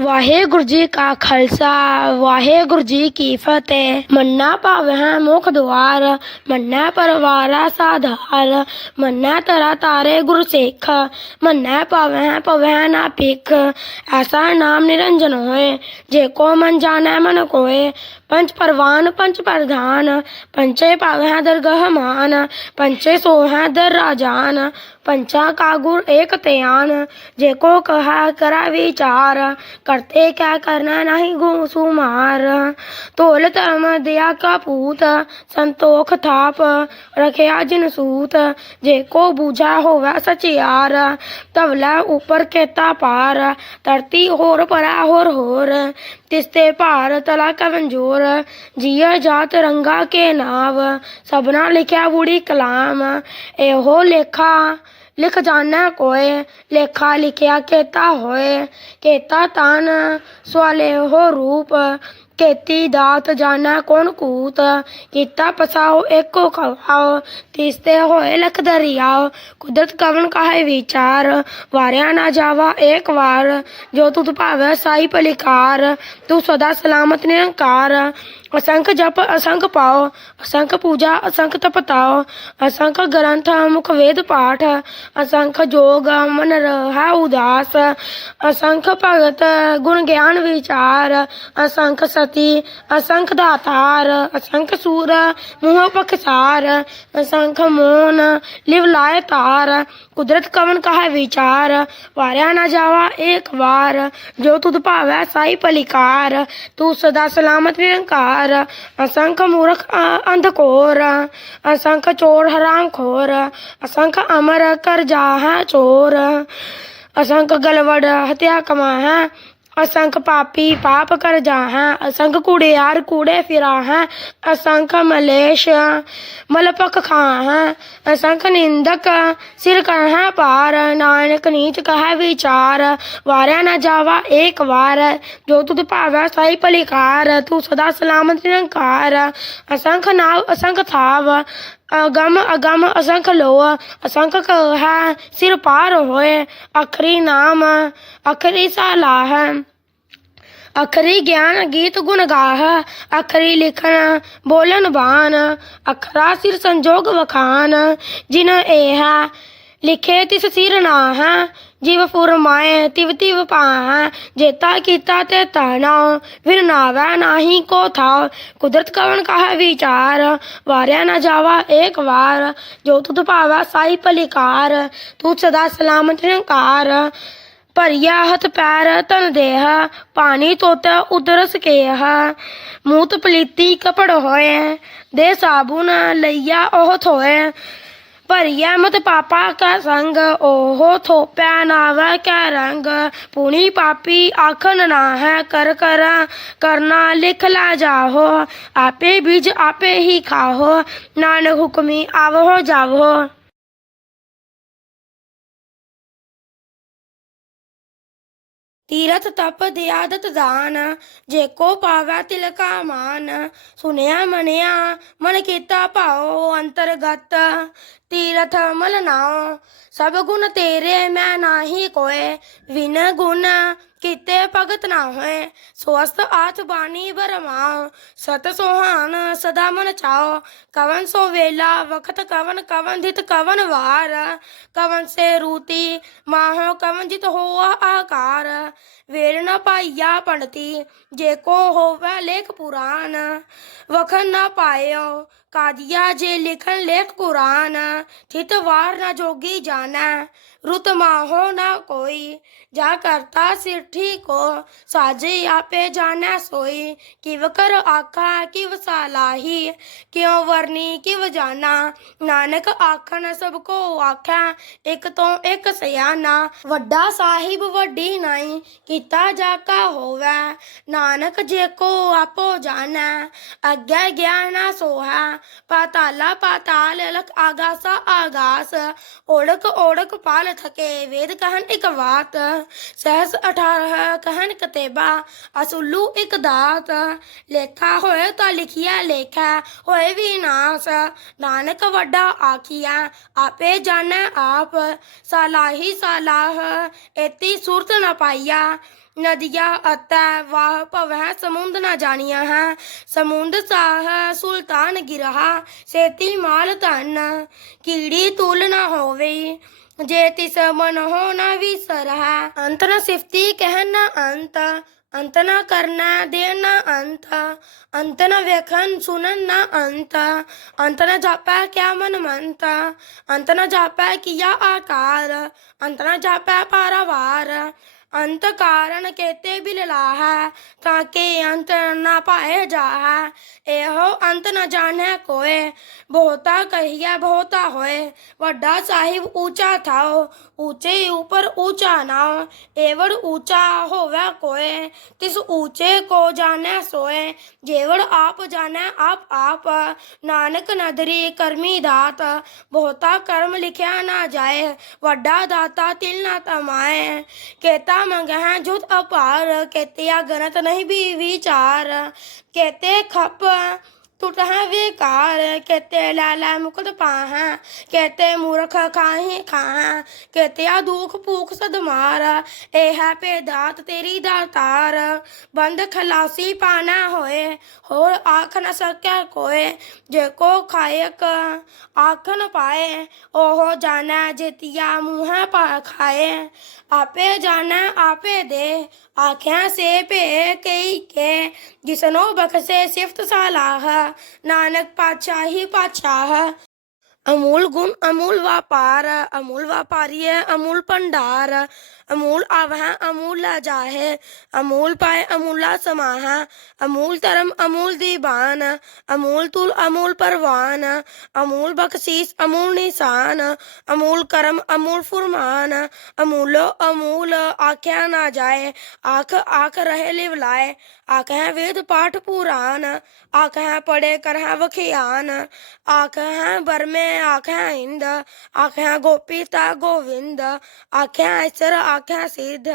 ਵਾਹਿਗੁਰੂ ਜੀ ਕਾ ਖਾਲਸਾ, ਵਾਹਿਗੁਰੂ ਜੀ ਕੀ ਫਤਿਹ। ਮੰਨਾ ਭਾਵੈ ਮੁਖ ਦੁਆਰ, ਮੰਨਾ ਪਰਵਾਰਾ ਸਾਧਾਰ। ਮੰਨਾ ਤਰਾ ਤਾਰੇ ਗੁਰ ਸਿੱਖ, ਮੰਨਾ ਭਾਵੈ ਭਵੈ ਨਾ ਭਿਖ। ਐਸਾ ਨਾਮ ਨਿਰੰਜਨ ਹੋਏ, ਜੇ ਕੋ ਮਨ ਜਾਣੈ ਮਨ ਕੋਏ। ਪੰਚ ਪਰਵਾਨ ਪੰਚ ਪ੍ਰਧਾਨ ਪੰਚੇ ਭਾਵੈ ਦਰਗਹ ਮਾਨ ਪੰਚੇ ਸੋਹੈ ਦਰ ਰਾਜਾਨ। ਪੰਚਾ ਕਾ ਗੁਰ ਏਕ ਧਿਆਨ, ਜੇ ਕੋ ਕਹਾ ਕਰਾ ਵਿਚਾਰ, ਕਰਤੇ ਕਿਆ ਕਰਨਾ ਨਹੀਂ ਗੂ ਤੋਲ ਧਰਮ ਦਿਆ ਕਪੂਤ ਸੰਤੋਖ ਥਾਪ, ਰਖਿਆ ਜਿਨ ਸੂਤ, ਜੇ ਕੋ ਬੂਝਾ ਹੋਵੇ ਸਚਿਆਰ ਤਵਲਾ ਉਪਰ ਕੇਤਾ ਪਾਰ, ਧਰਤੀ ਹੋਰ ਪਰਾ ਹੋਰ ਹੋਰ, ਤਿਸਤੇ ਭਾਰ ਤਲਾ ਕਵੰਜੋਰ ਜੀਆ ਜਾਤ ਰੰਗਾ ਕੇ ਨਾਵ, ਸਭਨਾ ਲਿਖਿਆ ਬੁੜੀ ਕਲਾਮ, ਇਹੋ ਲੇਖਾ ਲਿਖ ਜਾਣਾ ਕੋਏ, ਲੇਖਾ ਲਿਖਿਆ ਕੇਤਾ ਹੋਏ, ਕੇਤਾ ਤਨ ਸਵਾਲੇ ਹੋ ਰੂਪ, ਕੇਤੀ ਦਾਤ ਜਾਣਾ ਕੌਣ ਕੂਤ, ਕੀਤਾ ਪਸਾਓ ਏਕੋ ਖਵਾਓ ਤਿਸਤੇ ਹੋਏ ਲਖ ਦਰਿਆਓ ਕੁਦਰਤ ਕਵਨ ਕਾਹੇ ਵਿਚਾਰ, ਵਾਰਿਆ ਨਾ ਜਾਵਾ ਏਕ ਵਾਰ, ਜੋ ਤੁਧ ਭਾਵੈ ਸਾਈ ਪਲਿਕਾਰ ਤੂੰ ਸਦਾ ਸਲਾਮਤ ਨਿਰੰਕਾਰ ਅਸੰਖ ਜਪ ਅਸੰਖ ਪਾਓ ਅਸੰਖ ਪੂਜਾ ਅਸੰਖ ਤਪਤਾਓ ਅਸੰਖ ਗ੍ਰੰਥ ਮੁਖ ਵੇਦ ਪਾਠ ਅਸੰਖ ਜੋਗ ਮਨ ਰਹਾ ਉਦਾਸ ਅਸੰਖ ਭਗਤ ਗੁਣ ਗਿਆਨ ਵਿਚਾਰ ਅਸੰਖ ਸਤੀ ਅਸੰਖ ਦਾਤਾਰ ਅਸੰਖ ਸੂਰ ਮੂਹ ਪਖਸਾਰ ਅਸੰਖ ਮੋਨ ਲਿਵ ਲਾਇ ਤਾਰ ਕੁਦਰਤ ਕਵਨ ਕਹਾ ਵਿਚਾਰ ਵਾਰਿਆ ਨਾ ਜਾਵਾ ਏਕ ਵਾਰ ਜੋ ਤੁਧ ਭਾਵੈ ਸਾਈ ਪਲਿਕਾਰ ਤੂੰ ਸਦਾ ਸਲਾਮਤ ਨਿਰੰਕਾਰ ਅਸੰਖ ਮੂਰਖ ਅ- ਅੰਧਕੋਰ ਅਸੰਖ ਚੋਰ ਹਰਾਮ ਖੋਰ, ਅਸੰਖ ਅਮਰ ਕਰ ਜਾਹ ਚੋਰ, ਅਸੰਖ ਗਲਵੜ ਹਤਿਆ ਕਮਾਹ ਅਸੰਖ ਪਾਪੀ ਪਾਪ ਕਰ ਜਾਹਾਂ, ਅਸੰਖ ਕੂੜਿਆਰ ਕੂੜੇ ਫਿਰਾਹਾਂ, ਅਸੰਖ ਮਲੇਸ਼ ਮਲਪਕ ਖਾਹਾਂ, ਅਸੰਖ ਨਿੰਦਕ ਸਿਰ ਕਰਹਾਂ ਪਾਰ ਨਾਨਕ ਨੀਚ ਕਹੈ ਵਿਚਾਰ, ਵਾਰਿਆ ਨਾ ਜਾਵਾ ਏਕ ਵਾਰ, ਜੋ ਤੁਧ ਭਾਵੈ ਸਾਈ ਪਲਿਕਾਰ ਤੂੰ ਸਦਾ ਸਲਾਮਤ ਨਿਰੰਕਾਰ, ਅਸੰਖ ਨਾਵ ਅਸੰਖ ਥਾਵ, ਅਗਮ ਅਗਮ ਅਸੰਖ ਲੋ ਅਸੰਖ ਹੈ ਸਿਰ ਪਾਰ ਹੋਏ, ਅਖਰੀ ਨਾਮ ਅਖਰੀ ਸਾਲਾਹ। ਅਖਰੀ ਗਿਆਨ, ਗੀਤ ਗੁਣ ਗਾਹ ਅਖਰੀ ਲਿਖਣ, ਬੋਲਣ ਬਾਣ, ਅਖਰਾ ਸਿਰ ਸੰਜੋਗ ਵਖਾਨ ਜਿਨ ਇਹ ਲਿਖੇ ਤਿਸ ਸਿਰ ਨਾਹ, ਜਿਵ ਫੁਰਮਾਏ ਤਿਵ ਤਿਵ ਪਾਹ ਜੇਤਾ ਕੀਤਾ ਤੇ ਤਾਣਾ ਫਿਰ ਨਾਵੈ ਨਾਹੀ ਕੋ ਥਾ ਕੁਦਰਤ ਕਵਨ ਕਹਾ ਵਿਚਾਰ, ਵਾਰਿਆ ਨਾ ਜਾਵਾ ਏਕ ਵਾਰ, ਜੋ ਤੁਧ ਭਾਵਾ ਸਾਈ ਪਲਿਕਾਰ ਤੂੰ ਸਦਾ ਸਲਾਮਤ ਨਿਰੰਕਾਰ। ਭਰੀਆ ਹੱਥ ਪੈਰ ਤਨ ਦੇਹ, ਪਾਣੀ ਤੋਤ ਉਦਰਸ ਕੇਹ ਮੂਤ ਪਲੀਤੀ ਕਪੜ ਹੋਏ, ਦੇ ਸਾਬੁਨ ਲਈਆ ਉਹ ਥੋਏ ਭਰੀਆ ਮਤ ਪਾਪਾ ਕਾ ਸੰਗ, ਉਹ ਥੋਪਿਆ ਨਾਵੈ ਕੈ ਰੰਗ। ਪੁਣੀ ਪਾਪੀ ਆਖਨ ਨਾ ਹੈ ਕਰ ਕਰ ਕਰਨਾ ਲਿਖ ਲਾ ਜਾਹੋ। ਆਪੇ ਬੀਜ ਆਪੇ ਹੀ ਖਾਹੋ, ਨਾਨਕ ਹੁਕਮੀ ਆਵੋ ਜਾਵੋ। ਤੀਰਥ ਤਪ ਦੇ ਆਦਤ ਦਾਨ ਜੇਕੋ ਪਾਵੈ ਤਿਲਕਾ ਮਾਨ। ਸੁਨਿਆ ਮਨਿਆ, ਮਨ ਕੀਤਾ ਭਾਉ ਅੰਤਰਗਤ। ਤੀਰਥ ਮਲ ਨਾ ਸਭ ਗੁਣ ਤੇਰੇ ਮੈਂ ਨਾਹੀ ਕੋਏ। ਵਿਨ ਗੁਣ ਕੀਤੇ ਭਗਤ ਨਾ ਹੋਏ ਸਵਸਤ ਆਠ ਬਾਣੀ ਬਰਮਾਉ। ਸਤ ਸੋਹਾਨ ਸਦਾ ਮਨ ਚਾਓ ਕਵਨ ਸੋ ਵੇਲਾ, ਵਖਤ ਕਵਨ ਕਵਨ ਧਿਤ ਕਵਨ ਵਾਰ। ਕਵਨ ਸੇ ਰੂਤੀ ਮਾਹ, ਕਵਨ ਜਿਤ ਹੋਆ ਆਕਾਰ। ਵੇਲ ਨਾ ਪਾਈਆ ਪੰਡਤੀ ਜੇ ਕੋ ਹੋਵੇ ਲੇਖ ਪੁਰਾਨ ਵਖਨ ਨਾ ਪਾਇਓ, ਕਾਜੀਆ ਜੇ ਲਿਖਨ ਲੇਖ ਕੁਰਾਨ, ਥਿਤ ਵਾਰ ਨਾ ਜੋਗੀ ਜਾਣਾ, ਰੁਤ ਮਾਹੋ ਨਾ ਕੋਈ, ਜਾ ਕਰਤਾ ਸਿਰਠੀ ਕੋ ਸਾਜੇ ਆਪੇ ਜਾਣੈ ਸੋਈ, ਕਿਵ ਕਰ ਆਖਾ, ਕਿਵ ਸਾਲਾਹੀ ਕਿਉ ਵਰਨੀ, ਕਿਵ ਜਾਣਾ, ਨਾਨਕ ਆਖਣ ਸਭ ਕੋ ਆਖੈ, ਇਕ ਤੋਂ ਇਕ ਸਿਆਣਾ, ਵੱਡਾ ਸਾਹਿਬ ਵੱਡੀ ਨਹੀਂ ਕੀਤਾ ਜਾ ਕਾ ਹੋਵੇ। ਨਾਨਕ ਜੇ ਕੋ ਆਪੋ ਜਾਣੈ, ਅੱਗੇ ਗਿਆਨਾ ਸੋਹਾ। ਪਾਤਾਲਾ ਪਾਤਾਲ ਲਖ ਆਗਾਸਾ ਆਗਾਸ, ਓੜਕ ਓੜਕ ਪਾਲ ਥਕੇ, ਵੇਦ ਕਹਨ ਇਕ ਬਾਤ ਸਹਿਸ 18 ਕਹਨ ਕਤੇਬਾ, ਅਸੁਲੂ ਇਕ ਦਾਤ। ਲੇਖਾ ਹੋਏ ਤਾਂ ਲਿਖਿਆ ਲੇਖਾ, ਹੋਏ ਵਿਨਾਸ਼ ਨਾਨਕ ਵੱਡਾ ਆਖੀਆ ਆਪੇ ਜਾਣੈ ਆਪ। ਸਲਾਹੀ ਸਲਾਹ, ਏਤੀ ਸੁਰਤ ਨ ਪਾਈਆ ਨਦੀਆਂ ਅਤੇ ਵਾਹ ਭਵੈ ਸਮੁੰਦ ਨਾ ਜਾਣੀਆਂ ਹੈ। ਸਮੁੰਦ ਸਾਹ ਸੁਲਤਾਨ ਗਿਰਹਾ, ਸੇਤੀ ਮਾਲ ਧਨ, ਕੀੜੀ ਤੁਲ ਨਾ ਹੋਵੇ। ਜੇ ਤਿਸ ਮਨ ਹੋ ਨਾ ਵਿਸਰਹਾ ਅੰਤ ਨ ਸਿਫਤੀ ਕਹਿ ਨਾ ਅੰਤ। ਅੰਤ ਨਾ ਕਰਨਾ ਦੇ ਨਾ ਅੰਤ। ਅੰਤ ਨ ਵੇਖਣ ਸੁਣਨ ਨਾ ਅੰਤ। ਅੰਤ ਨ ਜਾਪੈ ਕਿਆ ਮਨ ਮੰਤ ਅੰਤ ਨ ਜਾਪੈ ਕੀਆ ਆਕਾਰ। ਅੰਤ ਨ ਜਾਪੈ ਪਾਰਾਵਾਰ। ਅੰਤ ਕਾਰਨ ਕੇਤੇ ਬਿਲਲਾਹ ਤਾਂ ਕਿ ਅੰਤ ਨਾ ਪਾਏ ਜਾਹ। ਇਹੋ ਅੰਤ ਨ ਜਾਣੈ ਕੋਏ, ਬਹੁਤਾ ਕਹੀਐ ਬਹੁਤਾ ਹੋਏ। ਵੱਡਾ ਸਾਹਿਬ ਊਚਾ ਥਾਓ ਊਚੇ ਉਪਰ ਊਚਾ ਨਾਉ। ਏਵੜ ਊਚਾ ਹੋਵੇ ਕੋਏ, ਤਿਸ ਊਚੇ ਕੋ ਜਾਣੈ ਸੋਏ। ਜੇਵੜ ਆਪ ਜਾਣੈ ਆਪ ਆਪ, ਨਾਨਕ ਨਦਰੀ ਕਰਮੀ ਦਾਤ। ਬਹੁਤਾ ਕਰਮ ਲਿਖਿਆ ਨਾ ਜਾਏ, ਵੱਡਾ ਦਾਤਾ ਤਿਲ ਨਾ ਤਮਾਏ। ਕੇਤਾ ਮੰਗਹਿ ਜੁਤ ਅਪਾਰ ਕੇਤਿਆ ਗਨਤ ਨਹੀਂ ਵੀ ਵਿਚਾਰ ਕੇਤੇ ਖਪ ਟੁੱਟ ਹੈ ਵਿਕਾਰ, ਕੇਤੇ ਲਾਲਾ ਮੁਕਤ ਪਾਹਾਂ, ਕੇਤੇ ਮੂਰਖ ਖਾਹੀ ਖਾਹਾਂ ਕੇਤਿਆ ਦੁਖ ਭੂਖ ਸਦਮਾਰ, ਇਹ ਹੈ ਪੇਦਾਤ ਤੇਰੀ ਦਾਤਾਰ ਬੰਦ ਖਲਾਸੀ ਪਾਣਾ ਹੋਏ, ਹੋਰ ਆਖ ਨ ਸਕਿਆ ਕੋਏ, ਜੇ ਕੋ ਖਾਇਕ ਆਖ ਨ ਪਾਏ, ਉਹ ਜਾਣਾ ਜੇਤਿਆ ਮੂੰਹ ਪਾ ਖਾਏ, ਆਪੇ ਜਾਣਾ ਆਪੇ ਦੇ, ਆਖਿਆ ਸੇ ਭੇ ਕਈ ਕੇ, ਜਿਸਨੋ ਬਖਸ਼ੇ ਸਿਫਤ ਸਲਾਹ ਨਾਨਕ ਪਾਤਸ਼ਾਹੀ ਪਾਤਸ਼ਾਹ। ਅਮੂਲ ਗੁਣ ਅਮੂਲ ਵਪਾਰ ਅਮੂਲ ਵਪਾਰੀ ਹੈ ਅਮੂਲ ਭੰਡਾਰ ਅਮੂਲ ਆਵਹਿ ਅਮੂਲ ਲਾ ਜਾਹੇ ਅਮੂਲ ਪਾਏ ਅਮੂਲਾ ਸਮਾਹਾ ਅਮੂਲ ਧਰਮ ਅਮੂਲ ਦੀਵਾਨ ਅਮੂਲ ਤੁਲ ਅਮੂਲ ਪਰਵਾਨ ਅਮੂਲ ਬਖਸ਼ੀਸ ਅਮੂਲ ਨਿਸ਼ਾਨ ਅਮੂਲ ਕਰਮ ਅਮੂਲ ਫੁਰਮਾਨ ਅਮੂਲੋ ਅਮੂਲ ਆਖਿਆ ਨਾ ਜਾਏ ਆਖ ਆਖ ਰਹੇ ਲਿਵ ਲਾਏ ਆਖ ਹੈ ਵੇਦ ਪਾਠ ਪੁਰਾਨ ਆਖ ਹੈ ਪੜੇ ਕਰ ਹੈ ਵਖਿਆਨ ਆਖ ਹੈ ਬਰਮੇ ਆਖ ਹੈ ਇੰਦ ਆਖ ਹੈ ਗੋਪੀ ਤਾ ਗੋਵਿੰਦ ਆਖਿਆ ਇਸਰ ਆਖਿਆ ਸਿੱਧ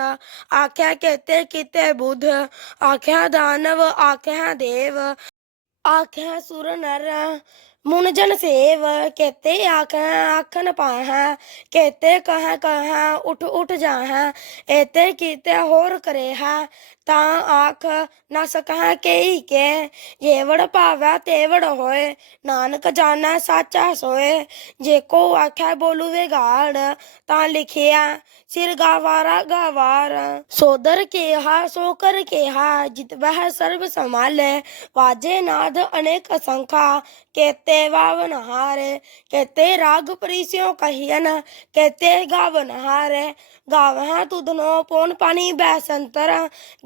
ਆਖਿਆ ਕੇਤੇ ਕੀਤੇ ਬੁੱਧ ਆਖਿਆ ਦਾਨਵ ਆਖਿਆ ਦੇਵ ਆਖਿਆ ਸੁਰ ਨਰ ਮੁਨ ਜਨ ਸੇਵ ਕੇਤੇ ਆਖਾਂ ਆਖਨ ਪਾਹਾਂ, ਕੇਤੇ ਕਹਾਂ ਕਹਾਂ, ਉਠ ਉਠ ਜਾਹਾਂ, ਏਤੇ ਤਾਂ ਆਖ ਨਾ ਸਕਹਾਂ ਕੇਈ ਕੇ, ਜੇਵੜ ਭਾਵੈ ਤੇਵੜ ਹੋਏ, ਨਾਨਕ ਜਾਣੈ ਸਾਚਾ ਸੋਏ, ਜੇ ਕੋ ਆਖਿਆ ਬੋਲੂ ਵਿਗਾੜ, ਤਾਂ ਲਿਖਿਆ ਸਿਰ ਗਾਵਾਰਾ ਗਾਵਾਰ, ਸੋਦਰ ਕੇਹਾ ਸੋ ਕਰ ਕੇਹਾ, ਜਿਤ ਬਹਿ ਸਰਬ ਸੰਭਾਲੇ, ਵਾਜੇ ਨਾਦ ਅਨੇਕ ਸੰਖਾ ਕੇਤੇ ਵਾਵਨ ਹਾਰੇ ਕੇਤੇ ਰਾਗ ਪਰਿਸਿਓ ਕਹੀਨ ਕੇਤੇ ਗਾਵਨ ਹਾਰੇ। ਗਾਵਹਾਂ ਤੁਧਨੋ ਪੋਨ ਪਾਣੀ ਬੈਸੰਤਰ,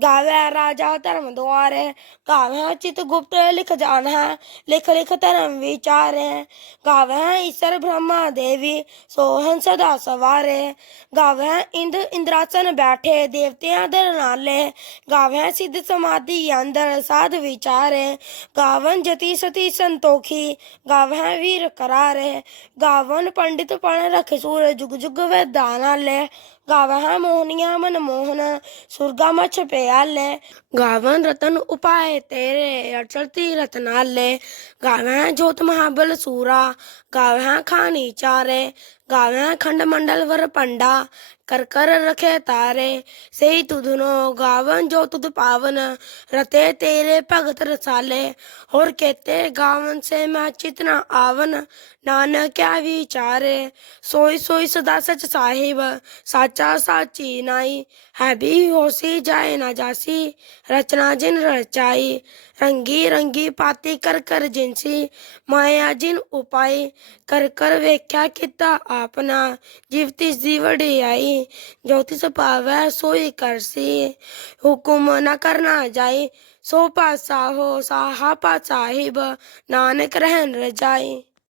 ਗਾਵੇ ਰਾਜਾ ਧਰਮ ਦੁਆਰੇ। ਗਾਵਹਾਂ ਚਿਤ ਗੁਪਤ ਲਿਖ ਜਾਣਾ, ਲਿਖ ਲਿਖ ਧਰਮ ਵਿਚਾਰੇ। ਗਾਵਹਾਂ ਈਸ਼ਰ ਬ੍ਰਹਮਾ ਦੇਵੀ ਸੋਹਨ ਸਦਾ ਸਵਾਰੇ। ਗਾਵਹਾਂ ਇੰਦ ਇੰਦਰਾਸਨ ਬੈਠੇ, ਦੇਵਤਿਆਂ ਦਰ ਨਾਲੇ। ਗਾਵਹਾਂ ਸਿੱਧ ਸਮਾਧੀ ਅੰਦਰ, ਸਾਧ ਵਿਚਾਰੇ। ਗਾਵਨ ਜਤੀ ਸਤੀ ਸੰਤੋਖੀ ਗਾਵਹਾਂ ਵੀਰ ਕਰਾਰੇ ਗਾਵਨ ਪੰਡਿਤ ਪਣ ਰਖ ਸੂਰ ਜੁਗ ਜੁਗ ਵੈਦਾ ਨਾਲੇ ਗਾਵਹਾਂ ਮੋਹਨੀਆਂ ਮਨ ਮੋਹਨ, ਸੁਰਗਾ ਮਛ ਪਿਆਲੇ। ਗਾਵਨ ਰਤਨ ਉਪਾਏ ਤੇਰੇ ਅਚਲਤੀ ਰਤਨਾਲੇ ਗਾਵਹਾਂ ਜੋਤ ਮਹਾਬਲ ਸੂਰਾ ਗਾਵਹਾਂ ਖਾਨੀ ਚਾਰੇ। ਗਾਵਹਾਂ ਖੰਡ ਮੰਡਲ ਵਰ ਪੰਡਾ ਕਰ ਕਰ ਰਖੇ ਤਾਰੇ। ਸਹੀ ਤੁਧਨੋ ਗਾਵਨ ਜੋ ਤੁਧ ਪਾਵਨ, ਰਤੇ ਤੇਰੇ ਭਗਤ ਰਸਾਲੇ। ਹੋਰ ਕੇਤੇ ਗਾਵਨ ਸੇ ਮੈਂ ਚਿਤਨਾ ਆਵਨ ਨਾਨਕ ਕਿਆ ਵਿਚਾਰੇ। ਸੋਈ ਸੋਈ ਸਦਾ ਸਚ ਸਾਹਿਬ, ਸਾਚਾ ਸਾਚੀ ਨਾਈ ਹੈ ਵੀ ਹੋਸੀ ਜਾਏ ਨਾ ਜਾਸੀ ਰਚਨਾ ਜਿਨ ਰਚਾਈ ਰੰਗੀ ਰੰਗੀ ਪਾਤੀ ਕਰ ਕਰ ਜਿਨਸੀ ਮਾਇਆ ਜਿਨ ਉਪਾਈ ਕਰ ਕਰ ਵੇਖਿਆ ਕੀਤਾ ਆਪਨਾ ਜਿਵ ਤਿਸ ਦੀ ਵਡਿਆਈ ਜੋ ਤਿਸ ਪਾਵੈ ਸੋਈ ਕਰਸੀ ਹੁਕਮ ਨਾ ਕਰਨਾ ਜਾਈ ਸੋ ਪਾਸਾ ਹੋ ਸਾਹਾ ਪਾ ਸਾਹਿਬ ਨਾਨਕ ਰਹਿਣ ਰਜਾਈ